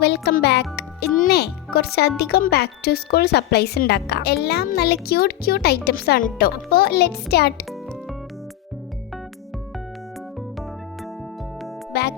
Back ഇന്നേ കുറച്ചധികം back to school supplies ഉണ്ടാക്കാം. എല്ലാം നല്ല ക്യൂട്ട് ക്യൂട്ട് ഐറ്റംസ് ആണ് കേട്ടോ അപ്പോൾ ലെറ്റ് സ്റ്റാർട്ട്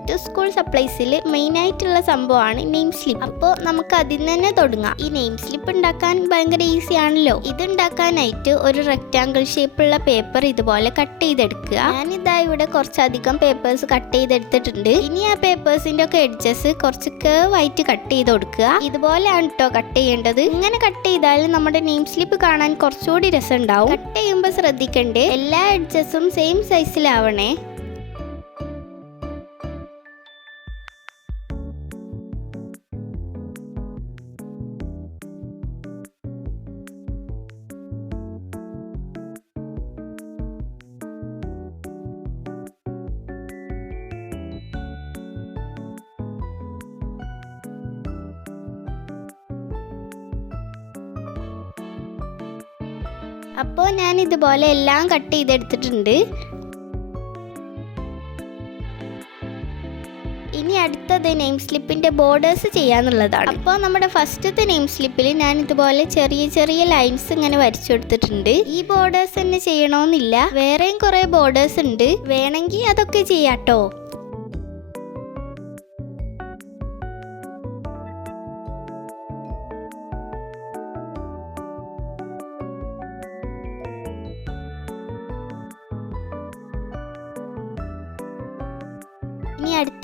ടു സ്കൂൾ സപ്ലൈസിൽ മെയിൻ ആയിട്ടുള്ള സംഭവമാണ് നെയിം സ്ലിപ്പ് അപ്പോൾ നമുക്ക് അതിൽ തന്നെ തുടങ്ങാം. ഈ നെയിം സ്ലിപ്പ് ഉണ്ടാക്കാൻ ഭയങ്കര ഈസി ആണല്ലോ. ഇത് ഉണ്ടാക്കാനായിട്ട് ഒരു റെക്റ്റാങ്കിൾ ഷേപ്പുള്ള പേപ്പർ ഇതുപോലെ കട്ട് ചെയ്തെടുക്കുക. ഞാനിതാ ഇവിടെ കുറച്ചധികം പേപ്പേഴ്സ് കട്ട് ചെയ്തെടുത്തിട്ടുണ്ട്. ഇനി ആ പേപ്പേഴ്സിന്റെ ഒക്കെ എഡ്ജസ് കുറച്ച് കേവ് ആയിട്ട് കട്ട് ചെയ്ത് കൊടുക്കുക. ഇതുപോലെയാണ് കേട്ടോ കട്ട് ചെയ്യേണ്ടത്. ഇങ്ങനെ കട്ട് ചെയ്താൽ നമ്മുടെ നെയിം സ്ലിപ്പ് കാണാൻ കുറച്ചുകൂടി രസം ഉണ്ടാവും കട്ട് ചെയ്യുമ്പോൾ ശ്രദ്ധിക്കണ്ടേ? എല്ലാ എഡ്ജസും സെയിം സൈസിലാവണേ അപ്പോൾ ഞാൻ ഇതുപോലെ എല്ലാം കട്ട് ചെയ്തെടുത്തിട്ടുണ്ട്. ഇനി അടുത്തത് നെയിം സ്ലിപ്പിന്റെ ബോർഡേഴ്സ് ചെയ്യാന്നുള്ളതാണ്. അപ്പോൾ നമ്മുടെ ഫസ്റ്റത്തെ നെയിം സ്ലിപ്പിൽ ഞാൻ ഇതുപോലെ ചെറിയ ചെറിയ ലൈൻസ് ഇങ്ങനെ വരച്ചു കൊടുത്തിട്ടുണ്ട്. ഈ ബോർഡേഴ്സ് തന്നെ ചെയ്യണമെന്നില്ല വേറെയും കുറേ ബോർഡേഴ്സ് ഉണ്ട്. വേണമെങ്കിൽ അതൊക്കെ ചെയ്യാട്ടോ.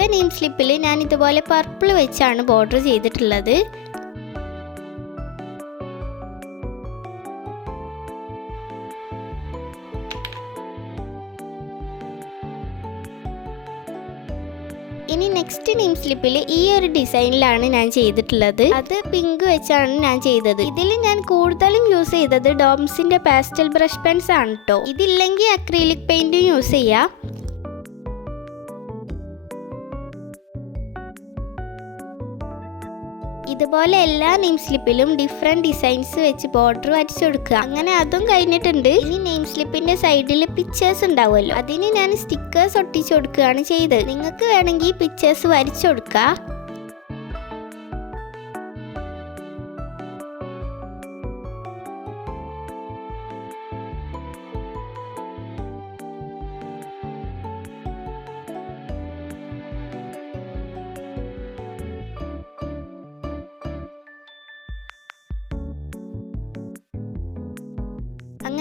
അടുത്ത നെയിം സ്ലിപ്പിൽ ഞാൻ ഇതുപോലെ പർപ്പിൾ വെച്ചാണ് ബോർഡർ ചെയ്തിട്ടുള്ളത്. ഇനി നെക്സ്റ്റ് നെയിം സ്ലിപ്പിൽ ഈ ഒരു ഡിസൈനിലാണ് ഞാൻ ചെയ്തിട്ടുള്ളത്. അത് പിങ്ക് വെച്ചാണ് ഞാൻ ചെയ്തത്. ഇതിൽ ഞാൻ കൂടുതലും യൂസ് ചെയ്തത് ഡോംസിന്റെ പാസ്റ്റൽ ബ്രഷ് പെൻസ് ആണ് കേട്ടോ ഇതില്ലെങ്കിൽ അക്രീലിക് പെയിന്റും യൂസ് ചെയ്യാം. ഇതുപോലെ എല്ലാ നെയിം സ്ലിപ്പിലും ഡിഫറെന്റ് ഡിസൈൻസ് വെച്ച് ബോർഡർ വരച്ചു കൊടുക്കുക. അങ്ങനെ അതും കഴിഞ്ഞിട്ടുണ്ട്. ഇനി നെയിം സ്ലിപ്പിന്റെ സൈഡിൽ പിക്ചേഴ്സ് ഉണ്ടാവുമല്ലോ. അതിന് ഞാൻ സ്റ്റിക്കേഴ്സ് ഒട്ടിച്ചു കൊടുക്കുകയാണ് ചെയ്തത്. നിങ്ങൾക്ക് വേണമെങ്കിൽ പിക്ചേഴ്സ് വരച്ചു കൊടുക്കുക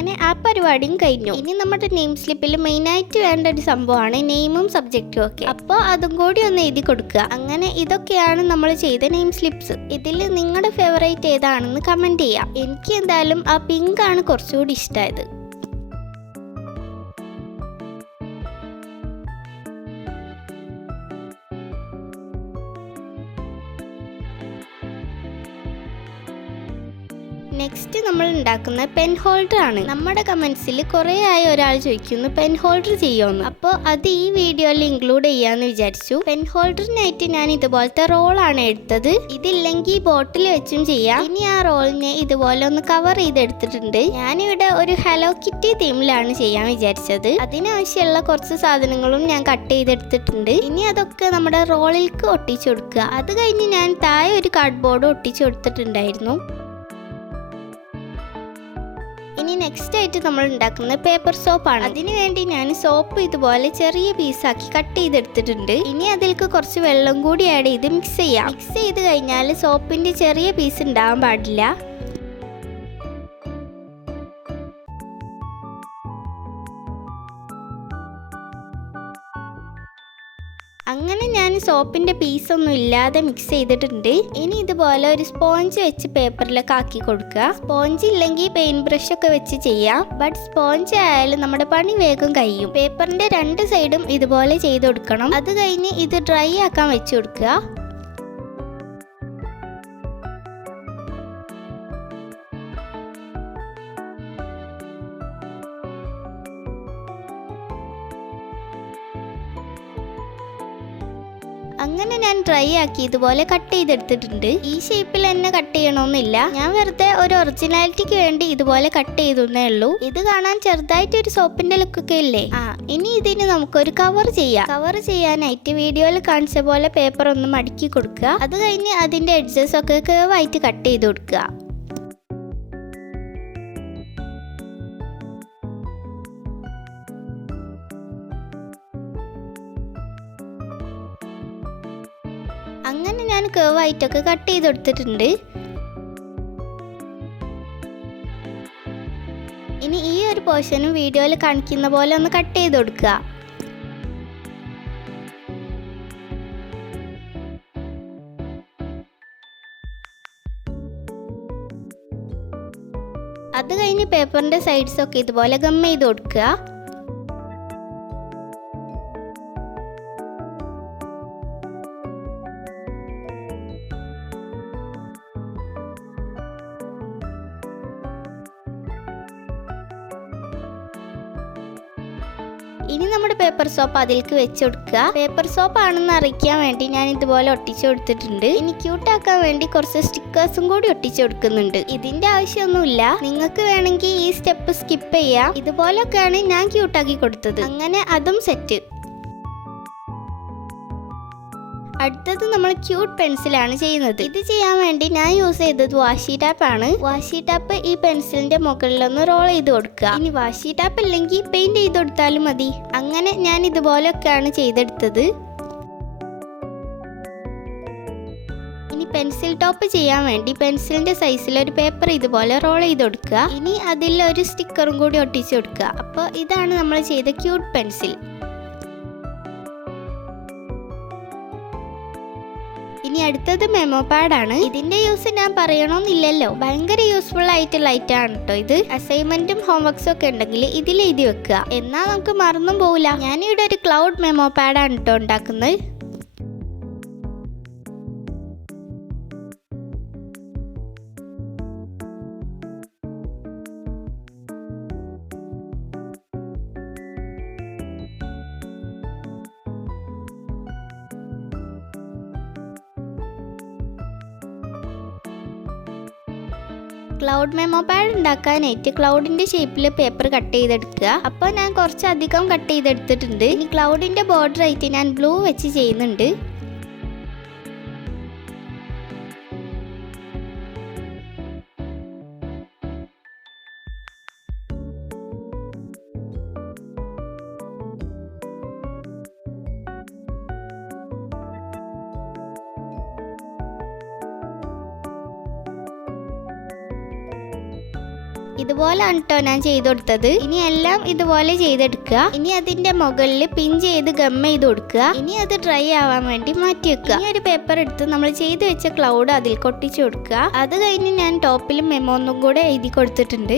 അങ്ങനെ ആ പരിപാടിയും കഴിഞ്ഞു. ഇനി നമ്മുടെ നെയിം സ്ലിപ്പിൽ മെയിൻ ആയിട്ട് വേണ്ട ഒരു സംഭവമാണ് നെയിമും സബ്ജക്റ്റും ഒക്കെ. അപ്പോൾ അതും കൂടി ഒന്ന് എഴുതി കൊടുക്കുക. അങ്ങനെ ഇതൊക്കെയാണ് നമ്മൾ ചെയ്ത നെയിം സ്ലിപ്സ് ഇതിൽ നിങ്ങളുടെ ഫേവറേറ്റ് ഏതാണെന്ന് കമന്റ് ചെയ്യാം. എനിക്ക് എന്തായാലും ആ പിങ്ക് ആണ് കുറച്ചുകൂടി ഇഷ്ടമായത് നെക്സ്റ്റ് നമ്മൾ ഉണ്ടാക്കുന്ന പെൻ ഹോൾഡർ ആണ്. നമ്മുടെ കമൻസിൽ കുറേ ആയി ഒരാൾ ചോദിക്കുന്നു പെൻ ഹോൾഡർ ചെയ്യുമെന്ന് അപ്പോൾ അത് ഈ വീഡിയോയിൽ ഇൻക്ലൂഡ് ചെയ്യാന്ന് വിചാരിച്ചു. പെൻ ഹോൾഡറിനായിട്ട് ഞാൻ ഇതുപോലത്തെ റോളാണ് എടുത്തത്. ഇതില്ലെങ്കിൽ ബോട്ടിൽ വെച്ചും ചെയ്യാം. ഇനി ആ റോളിനെ ഇതുപോലെ ഒന്ന് കവർ ചെയ്തെടുത്തിട്ടുണ്ട്. ഞാനിവിടെ ഒരു ഹലോ കിറ്റി തീമിലാണ് ചെയ്യാൻ വിചാരിച്ചത്. അതിനാവശ്യമുള്ള കുറച്ച് സാധനങ്ങളും ഞാൻ കട്ട് ചെയ്തെടുത്തിട്ടുണ്ട്. ഇനി അതൊക്കെ നമ്മുടെ റോളിലേക്ക് ഒട്ടിച്ചു കൊടുക്കുക. അത് കഴിഞ്ഞ് ഞാൻ താഴെ ഒരു കാർഡ്ബോർഡ് ഒട്ടിച്ചു കൊടുത്തിട്ടുണ്ടായിരുന്നു. ഇനി നെക്സ്റ്റ് ആയിട്ട് നമ്മൾ ഉണ്ടാക്കുന്നത് പേപ്പർ സോപ്പാണ് അതിനു വേണ്ടി ഞാൻ സോപ്പ് ഇതുപോലെ ചെറിയ പീസാക്കി കട്ട് ചെയ്തെടുത്തിട്ടുണ്ട്. ഇനി അതിലേക്ക് കുറച്ച് വെള്ളം കൂടി ആഡ് ചെയ്ത് മിക്സ് ചെയ്യാം. മിക്സ് ചെയ്ത് കഴിഞ്ഞാൽ സോപ്പിന്റെ ചെറിയ പീസ് ഉണ്ടാവാൻ പാടില്ല. അങ്ങനെ ഞാൻ സോപ്പിന്റെ പീസൊന്നും ഇല്ലാതെ മിക്സ് ചെയ്തിട്ടുണ്ട്. ഇനി ഇതുപോലെ ഒരു സ്പോഞ്ച് വെച്ച് പേപ്പറിലൊക്കെ ആക്കി കൊടുക്കുക. സ്പോഞ്ച് ഇല്ലെങ്കിൽ പെയിന്റ് ബ്രഷ് ഒക്കെ വെച്ച് ചെയ്യാം. ബട്ട് സ്പോഞ്ച് ആയാലും നമ്മുടെ പണി വേഗം കഴിയും. പേപ്പറിന്റെ രണ്ട് സൈഡും ഇതുപോലെ ചെയ്ത് കൊടുക്കണം. അത് കഴിഞ്ഞ് ഇത് ഡ്രൈ ആക്കാൻ വെച്ച് കൊടുക്കുക. അങ്ങനെ ഞാൻ ഡ്രൈ ആക്കി ഇതുപോലെ കട്ട് ചെയ്തെടുത്തിട്ടുണ്ട്. ഈ ഷേപ്പിൽ തന്നെ കട്ട് ചെയ്യണമെന്നില്ല ഞാൻ വെറുതെ ഒരു ഒറിജിനാലിറ്റിക്ക് വേണ്ടി ഇതുപോലെ കട്ട് ചെയ്തേ ഉള്ളൂ. ഇത് കാണാൻ ചെറുതായിട്ട് ഒരു സോപ്പിന്റെ ലുക്കൊക്കെ ഇല്ലേ? ആ ഇനി ഇതിന് നമുക്കൊരു കവർ ചെയ്യാം. കവർ ചെയ്യാനായിട്ട് വീഡിയോയിൽ കാണിച്ച പോലെ പേപ്പർ ഒന്ന് മടക്കി കൊടുക്കുക. അത് കഴിഞ്ഞ് അതിന്റെ എഡ്ജസ് ഒക്കെ കേവായിട്ട് കട്ട് ചെയ്ത് കൊടുക്കുക. ഞാൻ കേവായിട്ടൊക്കെ കട്ട് ചെയ്ത് കൊടുത്തിട്ടുണ്ട്. ഇനി ഈ ഒരു പോർഷനും വീഡിയോയിൽ കാണിക്കുന്ന പോലെ ഒന്ന് കട്ട് ചെയ്ത് കൊടുക്കുക. അത് കഴിഞ്ഞ് പേപ്പറിന്റെ സൈഡ്സ് ഒക്കെ ഇതുപോലെ ഗം ചെയ്ത് കൊടുക്കുക. ഇനി നമ്മുടെ പേപ്പർ സോപ്പ് അതിലേക്ക് വെച്ച് കൊടുക്കുക പേപ്പർ സോപ്പ് ആണെന്ന് അറിയിക്കാൻ വേണ്ടി ഞാൻ ഇതുപോലെ ഒട്ടിച്ചു കൊടുത്തിട്ടുണ്ട്. ഇനി ക്യൂട്ടാക്കാൻ വേണ്ടി കുറച്ച് സ്റ്റിക്കേഴ്സും കൂടി ഒട്ടിച്ചു കൊടുക്കുന്നുണ്ട്. ഇതിന്റെ ആവശ്യമൊന്നുമില്ല. നിങ്ങൾക്ക് വേണമെങ്കിൽ ഈ സ്റ്റെപ്പ് സ്കിപ്പ് ചെയ്യാം. ഇതുപോലൊക്കെയാണ് ഞാൻ ക്യൂട്ടാക്കി കൊടുത്തത്. അങ്ങനെ അതും സെറ്റ് അടുത്തത് നമ്മൾ ക്യൂട്ട് പെൻസിലാണ് ചെയ്യുന്നത്. ഇത് ചെയ്യാൻ വേണ്ടി ഞാൻ യൂസ് ചെയ്തത് വാഷി ടാപ്പ് ആണ്. വാഷി ടാപ്പ് ഈ പെൻസിലിന്റെ മുകളിലൊന്ന് റോൾ ചെയ്ത് കൊടുക്കുക. ഇനി വാഷി ടാപ്പ് ഇല്ലെങ്കിൽ പെയിന്റ് ചെയ്ത് കൊടുത്താലും മതി. അങ്ങനെ ഞാൻ ഇതുപോലെയൊക്കെയാണ് ചെയ്തെടുത്തത്. ഇനി പെൻസിൽ ടോപ്പ് ചെയ്യാൻ വേണ്ടി പെൻസിലിന്റെ സൈസിൽ ഒരു പേപ്പർ ഇതുപോലെ റോൾ ചെയ്ത് കൊടുക്കുക. ഇനി അതിൽ ഒരു സ്റ്റിക്കറും കൂടി ഒട്ടിച്ചു കൊടുക്കുക. അപ്പോൾ ഇതാണ് നമ്മൾ ചെയ്ത ക്യൂട്ട് പെൻസിൽ ഇനി അടുത്തത് മെമോ പാഡാണ് ഇതിന്റെ യൂസ് ഞാൻ പറയണമെന്നില്ലല്ലോ ഭയങ്കര യൂസ്ഫുൾ ആയിട്ട് ലൈറ്റ് ആണ് കേട്ടോ ഇത്. അസൈൻമെന്റും ഹോംവർക്സും ഒക്കെ ഉണ്ടെങ്കിൽ ഇതിൽ എഴുതി വെക്കുക. എന്നാൽ നമുക്ക് മറന്നും പോവില്ല. ഞാനിവിടെ ഒരു ക്ലൗഡ് മെമോ പാഡാണ് കേട്ടോ ഉണ്ടാക്കുന്നത്. ക്ലൗഡ് മെമ്മോ പാഡ് ഉണ്ടാക്കാനായിട്ട് ക്ലൗഡിന്റെ ഷേപ്പിൽ പേപ്പർ കട്ട് ചെയ്തെടുക്കുക. അപ്പോൾ ഞാൻ കുറച്ചധികം കട്ട് ചെയ്തെടുത്തിട്ടുണ്ട്. ഇനി ക്ലൗഡിന്റെ ബോർഡർ ആയിട്ട് ഞാൻ ബ്ലൂ വെച്ച് ചെയ്യുന്നുണ്ട്. ഇതുപോലാണ് കേട്ടോ ഞാൻ ചെയ്ത് കൊടുത്തത്. ഇനി എല്ലാം ഇതുപോലെ ചെയ്തെടുക്കുക. ഇനി അതിന്റെ മുകളിൽ പിൻ ചെയ്ത് ഗം ചെയ്ത് കൊടുക്കുക. ഇനി അത് ഡ്രൈ ആവാൻ വേണ്ടി മാറ്റി വെക്കുക. ഇനി ഒരു പേപ്പർ എടുത്ത് നമ്മൾ ചെയ്ത് വെച്ച ക്ലൗഡ് അതിൽ കൊട്ടിച്ചു കൊടുക്കുക. അത് കഴിഞ്ഞ് ഞാൻ ടോപ്പിൽ മെമോ ഒന്നും കൂടെ എഴുതി കൊടുത്തിട്ടുണ്ട്.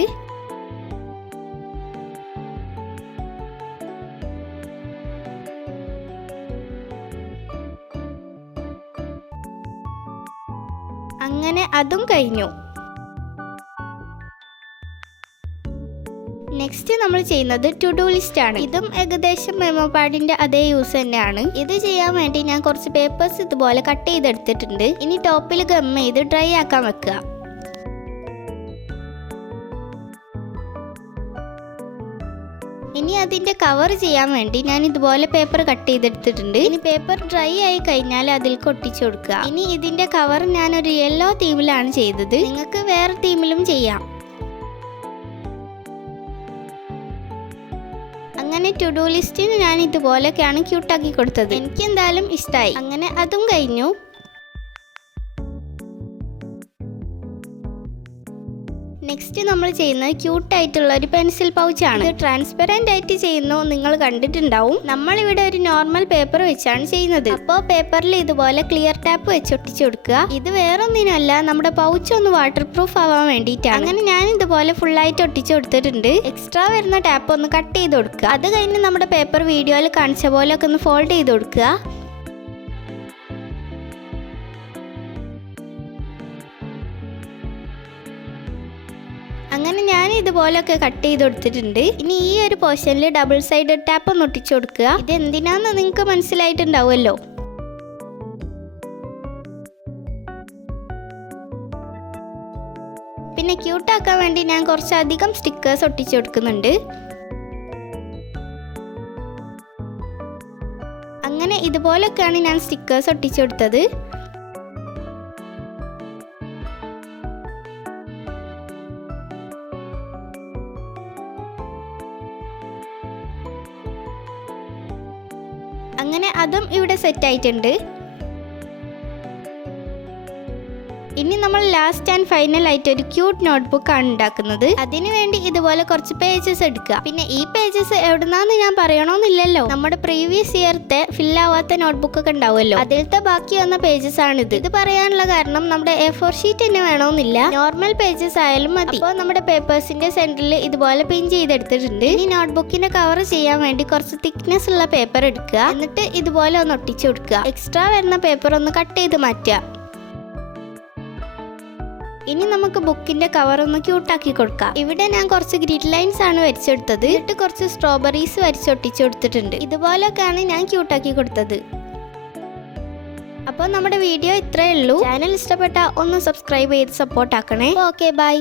അങ്ങനെ അതും കഴിഞ്ഞു. നെക്സ്റ്റ് നമ്മൾ ചെയ്യുന്നത് ടു ഡു ലിസ്റ്റ് ആണ്. ഇതും ഏകദേശം മെമോ പാഡിന്റെ അതേ യൂസ് തന്നെയാണ്. ഇത് ചെയ്യാൻ വേണ്ടി ഞാൻ കുറച്ച് പേപ്പേഴ്സ് ഇതുപോലെ കട്ട് ചെയ്തെടുത്തിട്ടുണ്ട്. ഇനി ടോപ്പിൽ ഗം ചെയ്ത് ഡ്രൈ ആക്കാൻ വെക്കുക. ഇനി അതിന്റെ കവർ ചെയ്യാൻ വേണ്ടി ഞാൻ ഇതുപോലെ പേപ്പർ കട്ട് ചെയ്തെടുത്തിട്ടുണ്ട്. ഇനി പേപ്പർ ഡ്രൈ ആയി കഴിഞ്ഞാൽ അതിൽ കൊട്ടിച്ചു കൊടുക്കുക. ഇനി ഇതിന്റെ കവർ ഞാൻ ഒരു യെല്ലോ തീമിലാണ് ചെയ്തത്. നിങ്ങൾക്ക് വേറെ തീമിലും ചെയ്യാം. അങ്ങനെ ടു ഡു ലിസ്റ്റിന് ഞാൻ ഇതുപോലെയൊക്കെയാണ് ക്യൂട്ടാക്കി കൊടുത്തത്. എനിക്ക് എന്തായാലും ഇഷ്ടമായി അങ്ങനെ അതും കഴിഞ്ഞു. നെക്സ്റ്റ് നമ്മൾ ചെയ്യുന്നത് ക്യൂട്ട് ആയിട്ടുള്ള ഒരു പെൻസിൽ പൗച്ചാണ് ഇത് ട്രാൻസ്പെറന്റ് ആയിട്ട് ചെയ്യുന്നു നിങ്ങൾ കണ്ടിട്ടുണ്ടാവും. നമ്മൾ ഇവിടെ ഒരു നോർമൽ പേപ്പർ വെച്ചാണ് ചെയ്യുന്നത്. അപ്പോൾ പേപ്പറിൽ ഇതുപോലെ ക്ലിയർ ടാപ്പ് വെച്ച് ഒട്ടിച്ചു കൊടുക്കുക. ഇത് വേറൊന്നിനല്ല നമ്മുടെ പൗച്ച് ഒന്ന് വാട്ടർ പ്രൂഫ് ആവാൻ വേണ്ടിയിട്ടാണ്. അങ്ങനെ ഞാൻ ഇതുപോലെ ഫുൾ ആയിട്ട് ഒട്ടിച്ചു കൊടുത്തിട്ടുണ്ട്. എക്സ്ട്രാ വരുന്ന ടാപ്പ് ഒന്ന് കട്ട് ചെയ്ത് കൊടുക്കുക. അത് കഴിഞ്ഞ് നമ്മുടെ പേപ്പർ വീഡിയോയിൽ കാണിച്ച പോലെ ഒക്കെ ഒന്ന് ഫോൾഡ് ചെയ്ത് കൊടുക്കുക. ഇതുപോലൊക്കെ കട്ട് ചെയ്ത് കൊടുത്തിട്ടുണ്ട്. ഇനി ഈ ഒരു പോർഷനിൽ ഡബിൾ സൈഡ് ടാപ്പ് ഒന്ന് ഒട്ടിച്ചു കൊടുക്കുക. ഇത് എന്തിനാന്ന് നിങ്ങൾക്ക് മനസ്സിലായിട്ടുണ്ടാവുമല്ലോ. പിന്നെ ക്യൂട്ടാക്കാൻ വേണ്ടി ഞാൻ കുറച്ചധികം സ്റ്റിക്കേഴ്സ് ഒട്ടിച്ചു കൊടുക്കുന്നുണ്ട്. അങ്ങനെ ഇതുപോലൊക്കെയാണ് ഞാൻ സ്റ്റിക്കേഴ്സ് ഒട്ടിച്ചു കൊടുത്തത്. അങ്ങനെ അതും ഇവിടെ സെറ്റ് ഇനി നമ്മൾ ലാസ്റ്റ് ആൻഡ് ഫൈനൽ ആയിട്ട് ഒരു ക്യൂട്ട് ആണ് ഉണ്ടാക്കുന്നത്. അതിനുവേണ്ടി ഇതുപോലെ കുറച്ച് പേജസ് എടുക്കുക. പിന്നെ ഈ പേജസ് എവിടുന്നാന്ന് ഞാൻ പറയണമെന്നില്ലല്ലോ നമ്മുടെ പ്രീവിയസ് ഇയർത്തെ ഫിൽ ആവാത്ത നോട്ട്ബുക്ക് ഒക്കെ ഉണ്ടാവുമല്ലോ. അതിലത്തെ ബാക്കി വന്ന പേജസ് ആണിത്. ഇത് പറയാനുള്ള കാരണം നമ്മുടെ എ ഫോർ ഷീറ്റ് തന്നെ വേണമെന്നില്ല നോർമൽ പേജസ് ആയാലും മതി. അപ്പോൾ നമ്മുടെ പേപ്പേഴ്സിന്റെ സെന്ററിൽ ഇതുപോലെ പിൻ ചെയ്തെടുത്തിട്ടുണ്ട്. ഈ നോട്ട്ബുക്കിനെ കവർ ചെയ്യാൻ വേണ്ടി കുറച്ച് തിക്നെസ് ഉള്ള പേപ്പർ എടുക്കുക. എന്നിട്ട് ഇതുപോലെ ഒന്ന് ഒട്ടിച്ചു കൊടുക്കുക. എക്സ്ട്രാ വരുന്ന പേപ്പർ ഒന്ന് കട്ട് ചെയ്ത് മാറ്റുക. ഇനി നമുക്ക് ബുക്കിന്റെ കവർ ഒന്ന് ക്യൂട്ടാക്കി കൊടുക്കാം. ഇവിടെ ഞാൻ കുറച്ച് ഗ്രിഡ് ലൈൻസ് ആണ് വരച്ചെടുത്തത്. എന്നിട്ട് കുറച്ച് സ്ട്രോബെറീസ് വരച്ചൊട്ടിച്ചു കൊടുത്തിട്ടുണ്ട്. ഇതുപോലൊക്കെയാണ് ഞാൻ ക്യൂട്ടാക്കി കൊടുത്തത്. അപ്പോൾ നമ്മുടെ വീഡിയോ ഇത്രയേ ഉള്ളൂ. ചാനൽ ഇഷ്ടപ്പെട്ട ഒന്ന് സബ്സ്ക്രൈബ് ചെയ്ത് സപ്പോർട്ട് ആക്കണേ. Okay bye